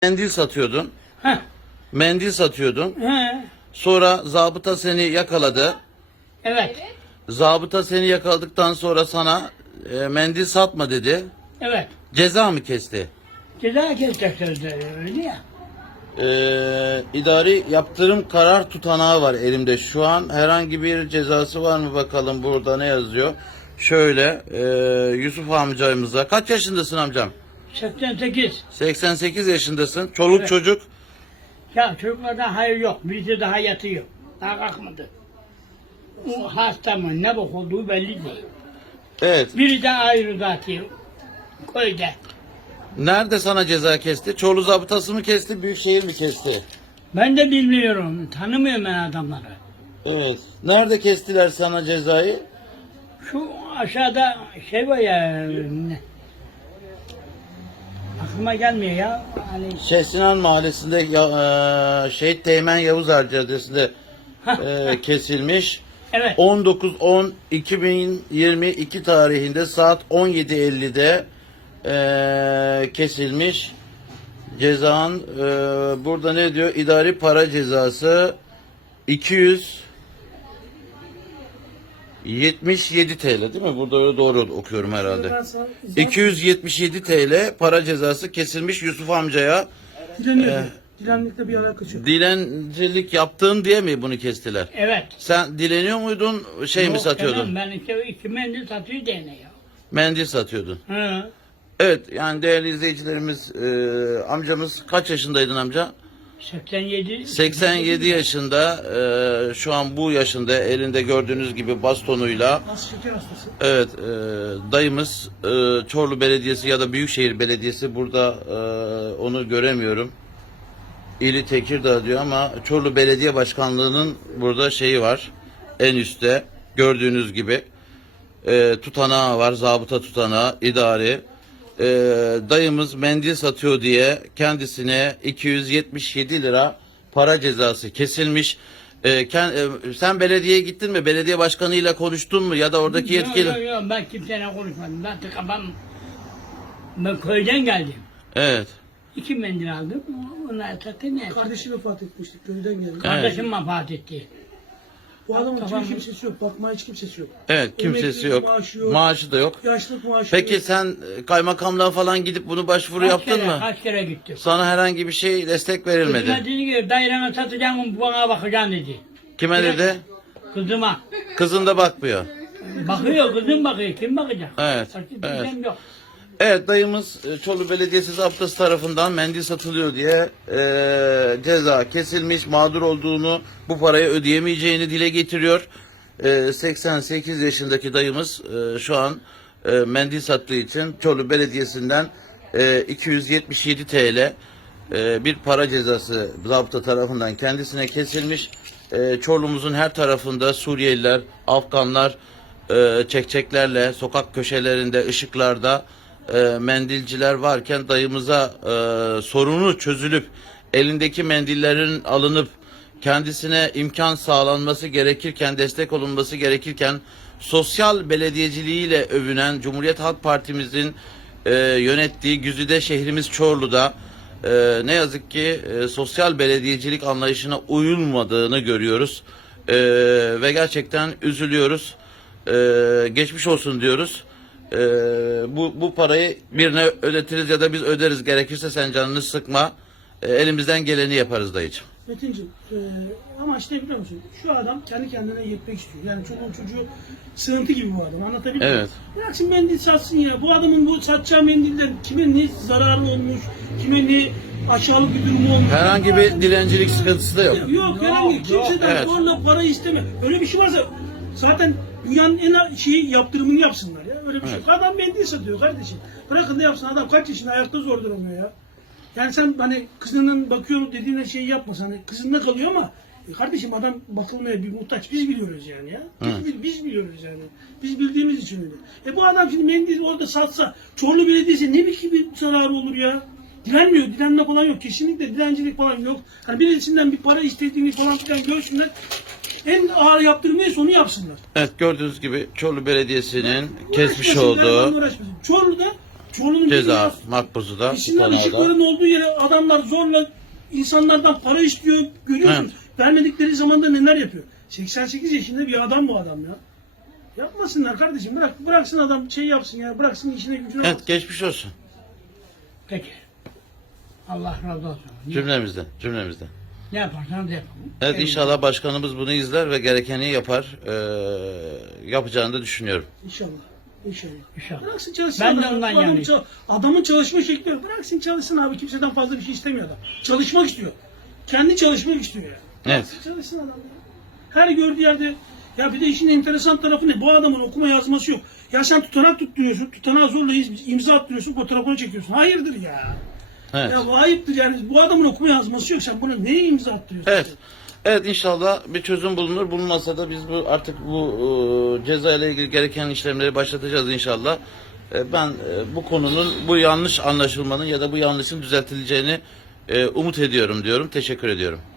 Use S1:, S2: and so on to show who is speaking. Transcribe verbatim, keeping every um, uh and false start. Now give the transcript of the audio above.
S1: Mendil satıyordun.
S2: Heh.
S1: Mendil satıyordun.
S2: He.
S1: Sonra zabıta seni yakaladı.
S2: Evet.
S1: Zabıta seni yakaladıktan sonra sana e, mendil satma dedi.
S2: Evet.
S1: Ceza mı kesti?
S2: Ceza kesecek sözleri öyle ya.
S1: Ee, idari yaptırım karar tutanağı var elimde şu an. Herhangi bir cezası var mı bakalım, burada ne yazıyor? Şöyle e, Yusuf amcamıza. Kaç yaşındasın amcam?
S2: seksen sekiz.
S1: seksen sekiz yaşındasın. Çoluk
S2: Evet.
S1: çocuk.
S2: Ya çocuklardan hayır yok. Birisi daha yatıyor. Daha kalkmadı. O hasta mı ne bok olduğu belli değil.
S1: Evet.
S2: Biri de ayrı zaten. Köyde.
S1: Nerede sana ceza kesti? Çorlu zabıtası mı kesti, büyükşehir mi kesti?
S2: Ben de bilmiyorum. Tanımıyorum ben adamları.
S1: Evet. Nerede kestiler sana cezayı?
S2: Şu aşağıda şey var ya. Ne? Aklıma gelmiyor ya. Hani
S1: Şehsinan Mahallesi'nde ya, e, Şehit Teğmen Yavuz Ağa Caddesi'nde e, kesilmiş.
S2: evet.
S1: on dokuz on iki bin yirmi iki tarihinde saat on yedi ellide e, kesilmiş. Cezan e, burada ne diyor? İdari para cezası iki yüz yetmiş yedi T L değil mi? Burada doğru okuyorum herhalde. iki yüz yetmiş yedi T L para cezası kesilmiş Yusuf amcaya.
S3: Dileniyordu.
S1: Ee,
S3: Dilenmekle bir alakası yok.
S1: Dilencilik yaptığın diye mi bunu kestiler?
S2: Evet.
S1: Sen dileniyor muydun, şey mi
S2: Yok
S1: satıyordun?
S2: canım, ben işte iki mendil satıyor dene ya.
S1: Mendil satıyordun.
S2: Hı.
S1: Evet, yani değerli izleyicilerimiz, e, amcamız kaç yaşındaydın amca?
S2: seksen yedi.
S1: seksen yedi yaşında, e, şu an bu yaşında, elinde gördüğünüz gibi bastonuyla.
S3: Az şeker hastası.
S1: Evet, e, dayımız e, Çorlu Belediyesi ya da Büyükşehir Belediyesi, burada e, onu göremiyorum. İli Tekirdağ diyor ama Çorlu Belediye Başkanlığı'nın burada şeyi var, en üstte gördüğünüz gibi e, tutanağı var, zabıta tutanağı, idari. E, dayımız mendil satıyor diye kendisine iki yüz yetmiş yedi lira para cezası kesilmiş. E, kend- e, sen belediyeye gittin mi? Belediye başkanıyla konuştun mu? Ya da oradaki yetkili?
S2: Yok yok yok, ben kimseyle konuşmadım. Ben tıkabam. Ben köyden geldim.
S1: Evet.
S2: İki mendil aldım. Onlar satın ne?
S3: Kardeşi vefat etmişti. Köyden geldi.
S2: Kardeşim vefat etti.
S3: Bu adamın
S2: Tamam.
S3: hiç kimsesi yok. Bakmaya hiç kimsesi yok.
S1: Evet, kimsesi
S3: Emeklilik
S1: yok.
S3: Maaşı yok.
S1: Maaşı da yok.
S3: Yaşlılık maaşı
S1: Peki
S3: yok.
S1: sen e, kaymakamlığa falan gidip bunu başvuru
S2: Kaç
S1: yaptın
S2: kere,
S1: mı?
S2: Kaç kere gittim.
S1: Sana herhangi bir şey destek
S2: Kızıma
S1: verilmedi.
S2: dedi ki daireme satacağım, bana bakacaksın dedi.
S1: Kime dedi?
S2: Kızıma.
S1: Kızın da bakmıyor.
S2: Bakıyor, kızım bakıyor. Kim bakacak?
S1: Evet,
S2: Başka
S1: evet.
S2: kimsem yok.
S1: Evet, dayımız e, Çorlu Belediyesi Zabıtası tarafından mendil satılıyor diye e, ceza kesilmiş, mağdur olduğunu, bu parayı ödeyemeyeceğini dile getiriyor. E, seksen sekiz yaşındaki dayımız e, şu an e, mendil sattığı için Çorlu Belediyesi'nden e, iki yüz yetmiş yedi T L e, bir para cezası zabıta tarafından kendisine kesilmiş. E, Çorlu'muzun her tarafında Suriyeliler, Afganlar e, çekçeklerle sokak köşelerinde, ışıklarda e, mendilciler varken dayımıza e, sorunu çözülüp elindeki mendillerin alınıp kendisine imkan sağlanması gerekirken, destek olunması gerekirken sosyal belediyeciliğiyle övünen Cumhuriyet Halk Partimizin e, yönettiği güzide şehrimiz Çorlu'da e, ne yazık ki e, sosyal belediyecilik anlayışına uyulmadığını görüyoruz. E, ve gerçekten üzülüyoruz. E, geçmiş olsun diyoruz. E, bu, bu parayı birine ödetiriz ya da biz öderiz, gerekirse sen canını sıkma. E, elimizden geleni yaparız dayıcığım.
S3: Metin'cim e, ama işte biliyor musun? Şu adam kendi kendine yetmek istiyor. Yani çoluğun çocuğu sığıntı gibi bu adam. Anlatabiliyor muyum?
S1: Evet.
S3: Bıraksın mendil satsın ya. Bu adamın bu satacağı mendiller kime ne zararı olmuş, kime ne aşağılık bir durumu olmuş.
S1: Herhangi bir dilencilik sıkıntısı da yok.
S3: Yok, yok herhangi kimseden
S1: Evet.
S3: zorla para isteme. Öyle bir şey varsa zaten dünyanın en şeyi yaptırımını yapsınlar ya. Öyle bir şey.
S1: Evet.
S3: yok. Adam mendil satıyor kardeşim. Bırakın da yapsın. Adam kaç yaşında ayakta zor duramıyor ya. Yani sen hani kızının bakıyorum dediğin şeyi yapmasan hani kızında kalıyor ama e kardeşim adam bakılmaya bir muhtaç, biz biliyoruz yani ya. Biz, biz, biz biliyoruz yani. Biz bildiğimiz için öyle. E bu adam şimdi mendil orada satsa Çorlu Belediyesi ne biçim bir zararı olur ya. Dilenmiyor, dilenme falan yok. Kesinlikle dilencilik falan yok. Hani birisinden bir para istediğini falan filan görsünler. En ağır yaptırım neyse onu yapsınlar.
S1: Evet, gördüğünüz gibi Çorlu Belediyesi'nin kesmiş
S3: Uğraşmasınlar,
S1: olduğu
S3: uğraşmasın. Çorlu'da Çorlu'nun
S1: Ceza
S3: bir-
S1: makbuzu da
S3: İsimler
S1: tutanağı da.
S3: ışıkların olduğu yere adamlar zorla insanlardan para istiyor. Görüyorsun.
S1: Evet.
S3: Vermedikleri zaman da neler yapıyor. seksen sekiz yaşında bir adam bu adam ya. Yapmasınlar kardeşim. Bırak, bıraksın adam şey yapsın ya. Bıraksın işine gücüne
S1: Evet,
S3: baksın.
S1: geçmiş olsun.
S2: Peki. Allah razı olsun. Ne,
S1: Cümlemizden, cümlemizden.
S2: ne yaparsanız yapın.
S1: Evet, inşallah başkanımız bunu izler ve gerekeni yapar. Ee, yapacağını da düşünüyorum.
S3: İnşallah. İnşallah.
S2: İnşallah.
S3: Bıraksın çalışsın
S2: Ben de
S3: adam.
S2: ondan
S3: Adamın
S2: yanayım.
S3: çal- adamın çalışma şekli yok. Bıraksın çalışsın abi. Kimseden fazla bir şey istemiyor adam. Çalışmak istiyor. Kendi çalışmak istiyor ya.
S1: Evet.
S3: Bıraksın çalışsın adam ya. Her gördüğü yerde ya bir de işin enteresan tarafı ne? Bu adamın okuma yazması yok. Ya sen tutanak tutturuyorsun. Tutanağı zorla imza attırıyorsun. Fotoğrafını çekiyorsun. Hayırdır ya.
S1: Evet.
S3: Ya bu ayıptır yani. Bu adamın okuma yazması yok. Sen bunu neye imza attırıyorsun?
S1: Evet. Evet, inşallah bir çözüm bulunur. Bulunmasa da biz bu artık bu e, ceza ile ilgili gereken işlemleri başlatacağız inşallah. E, ben e, bu konunun, bu yanlış anlaşılmanın ya da bu yanlışın düzeltileceğini e, umut ediyorum diyorum. Teşekkür ediyorum.